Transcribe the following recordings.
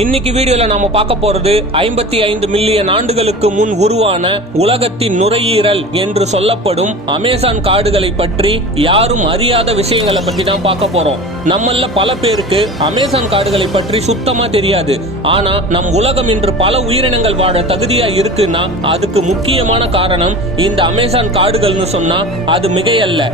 இன்னைக்கு வீடியோல நாம பார்க்க போறது 55 மில்லியன் ஆண்டுகளுக்கு முன் உருவான உலகத்தின் நுரையீரல் என்று சொல்லப்படும் அமேசான் காடுகளை பற்றி யாரும் அறியாத விஷயங்களை பற்றி தான் பார்க்க போறோம். நம்மள பல பேருக்கு அமேசான் காடுகளை பற்றி சுத்தமா தெரியாது. ஆனா நம் உலகம் இன்று பல உயிரினங்கள் வாழ தகுதியா இருக்குன்னா அதுக்கு முக்கியமான காரணம் இந்த அமேசான் காடுகள்னு சொன்னா அது மிகையல்ல.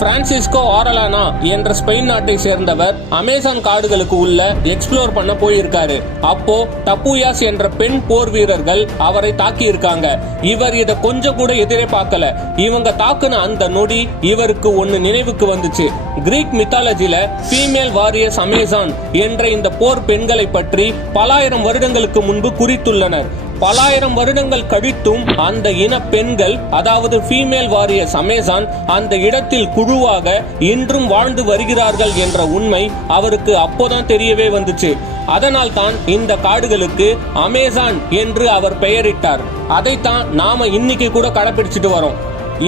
பிரான்சிஸ்கோ ஆரலானா என்ற ஸ்பெயின் நாட்டை சேர்ந்தவர் அமேசான் காடுகளுக்கு உள்ள எக்ஸ்ப்ளோர் பண்ண போயிருக்காரு. அப்போ டப்புயாஸ் என்ற பெண் போர் வீரர்கள் அவரை தாக்கி இருக்காங்க. இவர் இத கொஞ்சம் கூட எதிரே பார்க்கல. இவங்க தாக்குன அந்த நொடி இவருக்கு ஒன்னு நினைவுக்கு வந்துச்சு. கிரீக் மித்தாலஜில ஃபீமேல் வாரியர்ஸ் அமேசான் என்ற இந்த போர் பெண்களை பற்றி பலாயிரம் வருடங்களுக்கு முன்பு குறித்துள்ளனர். பலாயிரம் வருடங்கள் கழித்தும் அந்த இன பெண்கள், அதாவது ஃபீமேல் வாரியர்ஸ் அமேசான், அந்த இடத்தில் குழுவாக இன்றும் வாழ்ந்து வருகிறார்கள் என்ற உண்மை அவருக்கு அப்போதான் தெரியவே வந்துச்சு. அதனால் தான் இந்த காடுகளுக்கு அமேசான் என்று அவர் பெயரிட்டார். அதைத்தான் நாம இன்னைக்கு கூட கடைபிடிச்சிட்டு வரோம்.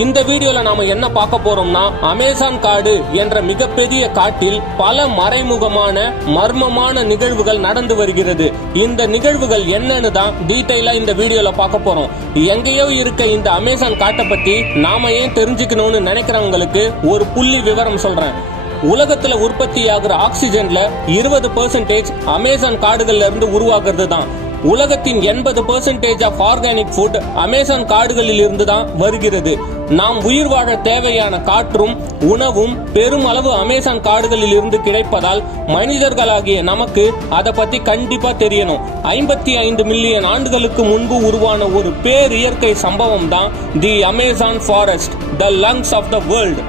இந்த வீடியோல நாம என்ன பார்க்க போறோம்னா, அமேசான் காடு என்ற மிகப்பெரிய காட்டில் பல மறைமுகமான மர்மமான நிகழ்வுகள் நடந்து வருகிறது. இந்த நிகழ்வுகள் என்னன்னு தான் டீடைலா இந்த வீடியோல பார்க்க போறோம். எங்கேயோ இருக்க இந்த அமேசான் காட்டை பத்தி நாம ஏன் தெரிஞ்சுக்கணும்னு நினைக்கிறவங்களுக்கு ஒரு புள்ளி விவரம் சொல்றேன். உலகத்துல உற்பத்தியாகிற ஆக்சிஜன்ல 20% அமேசான் காடுகள்ல இருந்து உருவாகிறது தான். உலகத்தின் 80% ஆஃப் ஆர்கானிக் ஃபுட் அமேசான் காடுகளில் இருந்து தான் வருகிறது. நாம் உயிர் வாழ தேவையான காற்றும் உணவும் பெருமளவு அமேசான் காடுகளில் இருந்து கிடைப்பதால் மனிதர்களாகிய நமக்கு அதை பத்தி கண்டிப்பா தெரியணும். 55 மில்லியன் ஆண்டுகளுக்கு முன்பு உருவான ஒரு பேரியற்கை சம்பவம் தான் the Amazon forest, the lungs of the world.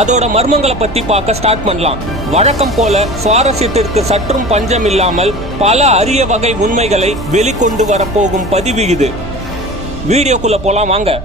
அதோட மர்மங்களை பத்தி பார்க்க ஸ்டார்ட் பண்ணலாம். வழக்கம் போல சுவாரஸ்யத்திற்கு சற்றும் பஞ்சம் இல்லாமல் பல அரிய வகை உண்மைகளை வெளிக்கொண்டு வரப்போகும் பதிவு இது. வீடியோக்குள்ள போலாம் வாங்க.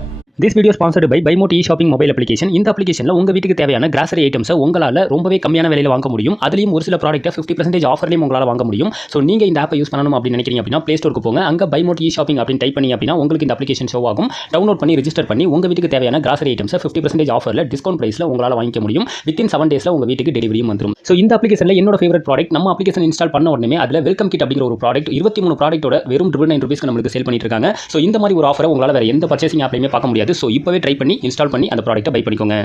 This video is sponsored by BuyMoto e-shopping mobile application. இந்த அப்ளிகேஷன்ல உங்க வீட்டுக்கு தேவையான கிராசரி ஐட்டம்ஸை உங்களால ரொம்பவே கம்மியான விலையில வாங்க முடியும். அதுலயும் ஒரு சில ப்ராடக்ட்டை 50% ஆஃபர்லயும் உங்களால வாங்க முடியும். சோ நீங்க இந்த ஆப்பை யூஸ் பண்ணணும் அப்படின்னு நினைக்கிறீங்க அப்படின்னா Play Storeக்கு போங்க. அங்க BuyMoto e-shopping அப்படின்னு டைப் பண்ணி அப்படின்னா உங்களுக்கு இந்த அப்ளிகேஷன் ஷோ ஆகும். டவுன்லோட் பண்ணி ரெஜிஸ்டர் பண்ணி உங்க வீட்டுக்கு தேவையான கிராசரி ஐட்டம்ஸை 50% ஆஃபர்ல டிஸ்கவுண்ட் பிரைஸ்ல உங்களால வாங்கிக்க முடியும். வித்தின் 7 டேஸ்ல உங்க வீட்டுக்கு டெலிவரியும் வந்துரும். சோ இந்த அப்ளிகேஷன்ல என்னோட ஃபேவரட் ப்ராடக்ட், நம்ம அப்ளிகேஷன் இன்ஸ்டால் பண்ண உடனே அதுல வெல்கம் கிட் அப்படிங்கிற ஒரு ப்ராடக்ட் 23 ப்ராடக்ட்டோட வெறும் ₹9 நமக்கு சேல் பண்ணிட்டு இருக்காங்க. சோ இந்த மாதிரி ஒரு ஆஃபரை உங்களால வேற எந்த பர்ச்சேசிங் ஆப்லயுமே பார்க்க முடியாது. சோ இப்பவே ட்ரை இன்ஸ்டால் பண்ணி அந்த ப்ராடக்ட்டை பை பண்ணிக்கோங்க.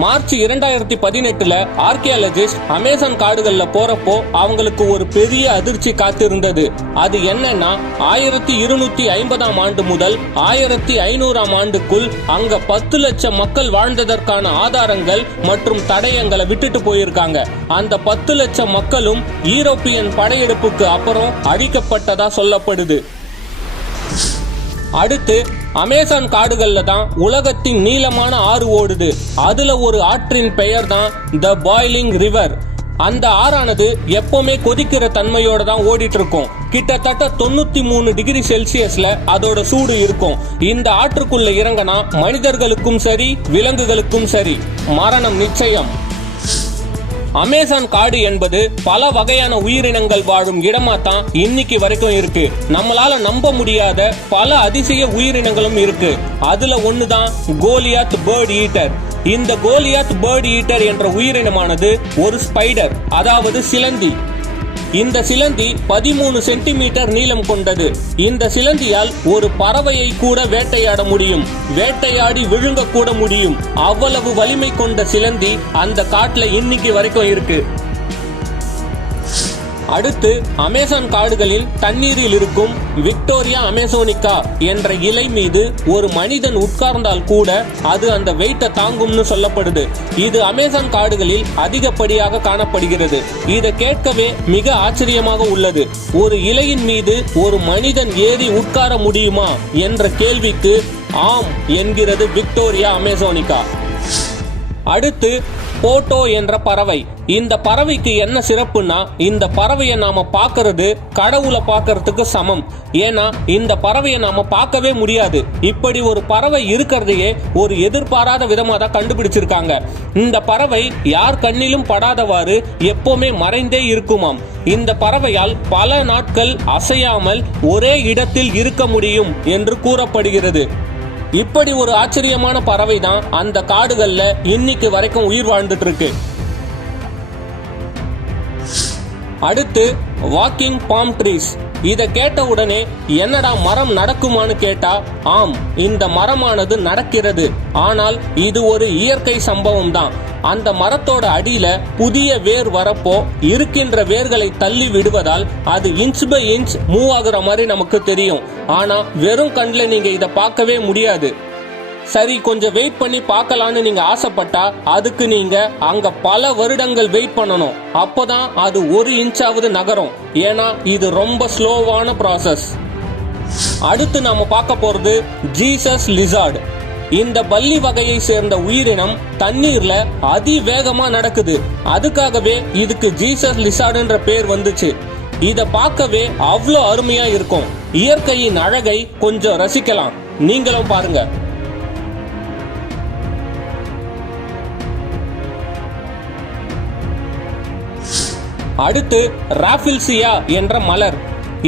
மார்ச் 2018ல ஆர்கியாலஜிஸ்ட் அமேசான் காடுகள்ல போறப்போ அவங்களுக்கு ஒரு பெரிய அதிர்ச்சி காத்திருந்தது. அது என்னன்னா, 1250ஆம் ஆண்டு முதல் 1500ஆம் ஆண்டுக்குள் அங்க 10 லட்சம் மக்கள் வாழ்ந்ததற்கான ஆதாரங்கள் மற்றும் தடயங்களை விட்டுட்டு போயிருக்காங்க. அந்த 10 லட்சம் மக்களும் யூரோப்பியன் படையெடுப்புக்கு அப்புறம் அழிக்கப்பட்டதா சொல்லப்படுது. அடுத்து அமேசான் காடுகள்ல தான் உலகத்தின் நீளமான ஆறு ஓடுது. அதுல ஒரு ஆற்றின் பெயர் தான் த பாய்லிங் ரிவர். அந்த ஆறானது எப்பவுமே கொதிக்கிற தன்மையோட தான் ஓடிட்டு இருக்கும். கிட்டத்தட்ட 93 டிகிரி செல்சியஸ்ல அதோட சூடு இருக்கும். இந்த ஆற்றுக்குள்ள இறங்கினா மனிதர்களுக்கும் சரி விலங்குகளுக்கும் சரி மரணம் நிச்சயம். அமேசான் காடு என்பது பல வகையான உயிரினங்கள் வாழும் இடமா தான் இன்னைக்கு வரைக்கும் இருக்கு. நம்மளால நம்ப முடியாத பல அதிசய உயிரினங்களும் இருக்கு. அதுல ஒண்ணுதான் கோலியாத் பேர்ட் ஈட்டர். இந்த கோலியாத் பேர்ட் ஈட்டர் என்ற உயிரினமானது ஒரு ஸ்பைடர், அதாவது சிலந்தி. இந்த சிலந்தி 13 சென்டிமீட்டர் நீளம் கொண்டது. இந்த சிலந்தியால் ஒரு பறவையை கூட வேட்டையாட முடியும், வேட்டையாடி விழுங்க கூட முடியும். அவ்வளவு வலிமை கொண்ட சிலந்தி அந்த காட்டுல இன்னைக்கு வரைக்கும் இருக்கு. அடுத்து அமேசான் காடுகளில் தண்ணீரில் இருக்கும் விக்டோரியா அமேசோனிகா என்ற இலை மீது ஒரு மனிதன் உட்கார்ந்தால் கூட அது அந்த வெயிட்டை தாங்கும்னு சொல்லப்படுது. இது அமேசான் காடுகளில் அதிகப்படியாக காணப்படுகிறது. இதை கேட்கவே மிக ஆச்சரியமாக உள்ளது. ஒரு இலையின் மீது ஒரு மனிதன் ஏறி உட்கார முடியுமா என்ற கேள்விக்கு ஆம் என்கிறது விக்டோரியா அமேசோனிகா. அடுத்து போட்டோ என்ற பறவை. இந்த பறவைக்கு என்ன சிறப்புன்னா, இந்த பறவையை நாம பார்க்கறது கடவுளை பார்க்கறதுக்கு சமம். ஏன்னா இந்த பறவையை நாம பார்க்கவே முடியாது. இப்படி ஒரு பறவை இருக்கிறதையே ஒரு எதிர்பாராத விதமா தான் கண்டுபிடிச்சிருக்காங்க. இந்த பறவை யார் கண்ணிலும் படாதவாறு எப்பவுமே மறைந்தே இருக்குமாம். இந்த பறவையால் பல நாட்கள் அசையாமல் ஒரே இடத்தில் இருக்க முடியும் என்று கூறப்படுகிறது. இப்படி ஒரு ஆச்சரியமான பறவை தான் அந்த காடுகள்ல இன்னைக்கு வரைக்கும் உயிர் வாழ்ந்துட்டு இருக்கு. அடுத்து வாக்கிங் பாம் ட்ரீஸ். இத கேட்ட உடனே என்னடா மரம் நடக்குமான்னு கேட்டா, ஆம், இந்த மரமானது நடக்கிறது. ஆனால் இது ஒரு இயற்கை சம்பவம் தான். அந்த மரத்தோட அடியில புதிய வேர் வரப்போ இருக்கின்ற வேர்களை தள்ளி விடுவதால் அது இன்ச் பை இன்ச் மூவ் ஆகுற மாதிரி நமக்கு தெரியும். ஆனா வெறும் கண்ணில் நீங்க இதை பார்க்கவே முடியாது. சரி, கொஞ்சம் வெயிட் பண்ணி பார்க்கலான்னு நீங்க ஆசைப்பட்டா அதுக்கு நீங்க அங்க பல வருடங்கள் வெயிட் பண்ணணும். அப்போதான் அது ஒரு இன்ச்சாவது நகரும். ஏன்னா இது ரொம்ப ஸ்லோவான ப்ராசஸ். அடுத்து நாம பார்க்க போறது ஜீசஸ் லிசார்டு. இந்த பல்லி வகையை சேர்ந்த உயிரினம் தண்ணீர்ல அதிவேகமா நடக்குது. அதுக்காகவே இதுக்கு ஜீசஸ் லிசார்டுன்ற பேர் வந்துச்சு. இத பார்க்கவே அவ்வளோ அருமையா இருக்கும். இயற்கையின் அழகை கொஞ்சம் ரசிக்கலாம். நீங்களும் பாருங்க. அடுத்து ராஃபில்சியா என்ற மலர்.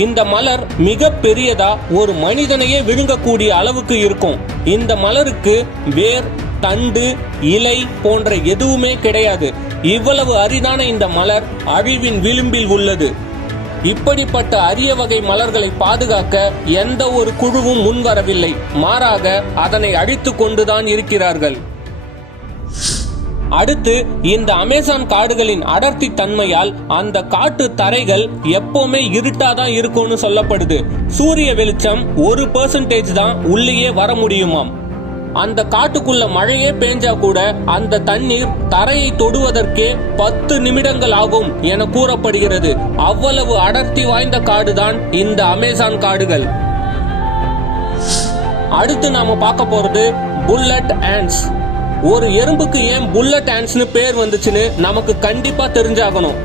இந்த மலர் மிக பெரியதா ஒரு மனிதனையே விழுங்கக்கூடிய அளவுக்கு இருக்கும். இந்த மலருக்கு வேர், தண்டு, இலை போன்ற எதுவுமே கிடையாது. இவ்வளவு அரிதான இந்த மலர் அழிவின் விளிம்பில் உள்ளது. இப்படிப்பட்ட அரிய வகை மலர்களை பாதுகாக்க எந்த ஒரு குழுவும் முன்வரவில்லை. மாறாக அதனை அழித்து கொண்டுதான் இருக்கிறார்கள். அடுத்து இந்த அமேசான் காடுகளின் அடர்த்தி தன்மையால் அந்த காட்டு தரைகள் எப்பவுமே இருட்டாதான் இருக்கும்னு சொல்லப்படுது. சூரிய வெளிச்சம் 1% தான் உள்ளேயே வர முடியுமாம். அந்த காட்டுக்குள்ள மழையே பெஞ்சா கூட அந்த தண்ணீர் தரையை தொடுவதற்கே 10 நிமிடங்கள் ஆகும் என கூறப்படுகிறது. அவ்வளவு அடர்த்தி வாய்ந்த காடுதான் இந்த அமேசான் காடுகள். அடுத்து நாம பார்க்க போறது புல்லட் ஆண்ட்ஸ். ஒரு எறும்புக்கு ஏன் புல்லட் ஆண்ட்ஸ்னு பேர் வந்துச்சுன்னு நமக்கு கண்டிப்பா தெரிஞ்சாகணும்.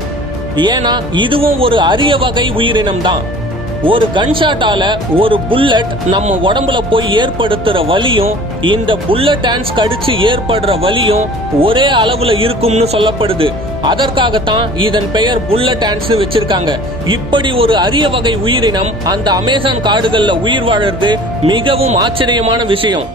ஏன்னா இதுவும் ஒரு அரிய வகை உயிரினம் தான். ஒரு கன்ஷாட்டால ஒரு புல்லட் நம்ம உடம்புல போய் ஏற்படுத்துற வலியும் இந்த புல்லட் ஆண்ட்ஸ் கடிச்சு ஏற்படுற வலியும் ஒரே அளவுல இருக்கும்னு சொல்லப்படுது. அதற்காகத்தான் இதன் பெயர் புல்லட் ஆண்ட்ஸ் வச்சிருக்காங்க. இப்படி ஒரு அரிய வகை உயிரினம் அந்த அமேசான் காடுகள்ல உயிர் வாழறது மிகவும் ஆச்சரியமான விஷயம்.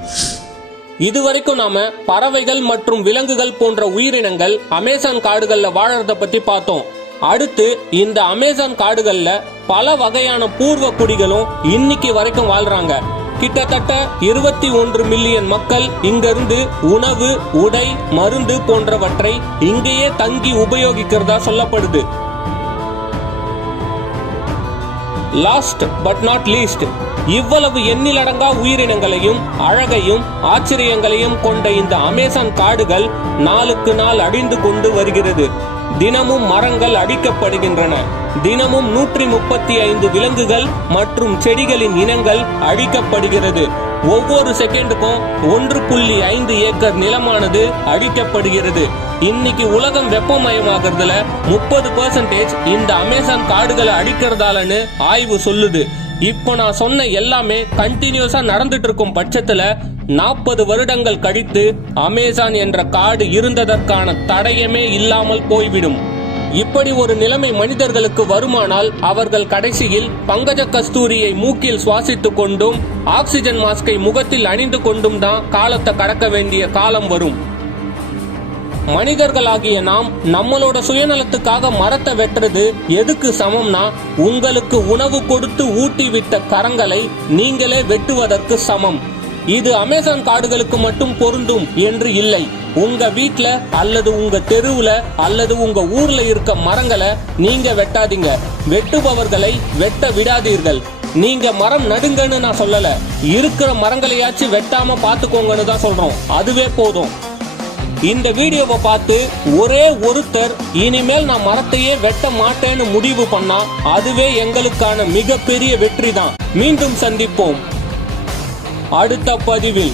இதுவரைக்கும் நாம பறவைகள் மற்றும் விலங்குகள் போன்ற உயிரினங்கள் அமேசான் காடுகள்ல வாழறத பத்தி பார்த்தோம். அடுத்து இந்த அமேசான் காடுகள்ல பல வகையான பூர்வ குடிகளும் இன்னைக்கு வரைக்கும் வாழ்றாங்க. கிட்டத்தட்ட 21 மில்லியன் மக்கள் இங்கிருந்து உணவு, உடை, மருந்து போன்றவற்றை இங்கேயே தங்கி உபயோகிக்கிறதா சொல்லப்படுது. லாஸ்ட் பட் நாட் லீஸ்ட், இவ்வளவு எண்ணிலடங்கா உயிரினங்களையும் அழகையும் ஆச்சரியங்களையும் கொண்ட இந்த அமேசான் காடுகள் நாளுக்கு நாள் அழிந்து கொண்டு வருகிறது. தினமும் மரங்கள் அழிக்கப்படுகின்றன. தினமும் 135 விலங்குகள் மற்றும் செடிகளின் இனங்கள் அழிக்கப்படுகிறது. ஒவ்வொரு செகண்டுக்கும் 1.5 ஏக்கர் நிலமானது அழிக்கப்படுகிறது. இன்னைக்கு உலகம் வெப்பமயமாகிறதுல 30% இந்த அமேசான் காடுகளை அழிக்கிறதாலன்னு ஆய்வு சொல்லுது. இப்போ நான் சொன்ன எல்லாமே கண்டினியூஸா நடந்துட்டு இருக்கும் பட்சத்துல 40 வருடங்கள் கழித்து அமேசான் என்ற காடு இருந்ததற்கான தடயமே இல்லாமல் போய்விடும். இப்படி ஒரு நிலைமை மனிதர்களுக்கு வருமானால் அவர்கள் கடைசியில் பங்கஜ கஸ்தூரியை மூக்கில் சுவாசித்துக் கொண்டும் ஆக்சிஜன் மாஸ்கை முகத்தில் அணிந்து கொண்டும் தான் காலத்தை கடக்க வேண்டிய காலம் வரும். மனிதர்களாகிய நாம் நம்மளோட சுயநலத்துக்காக மரத்தை வெட்டுறது எதுக்கு சமம்னா, உங்களுக்கு உணவு கொடுத்து ஊட்டி விட்ட கரங்களை நீங்களே வெட்டுவதற்கு சமம். இது அமேசான் காடுகளுக்கு மட்டும் பொருந்தும் என்று இல்லை. உங்க வீட்ல அல்லது உங்க தெருவுல அல்லது உங்க ஊர்ல இருக்க மரங்களை நீங்க வெட்டாதீங்க. வெட்டுபவர்களை வெட்ட விடாதீர்கள். நீங்க மரம் நடுங்கன்னு நான் சொல்லல, இருக்கிற மரங்களையாச்சும் வெட்டாம பாத்துக்கோங்கன்னு தான் சொல்றோம். அதுவே போதும். இந்த வீடியோவை பார்த்து ஒரே ஒருத்தர் இனிமேல் நான் மரத்தையே வெட்ட மாட்டேன்னு முடிவு பண்ணா அதுவே எங்களுக்கான மிகப்பெரிய வெற்றி தான். மீண்டும் சந்திப்போம் அடுத்த பதிவில்.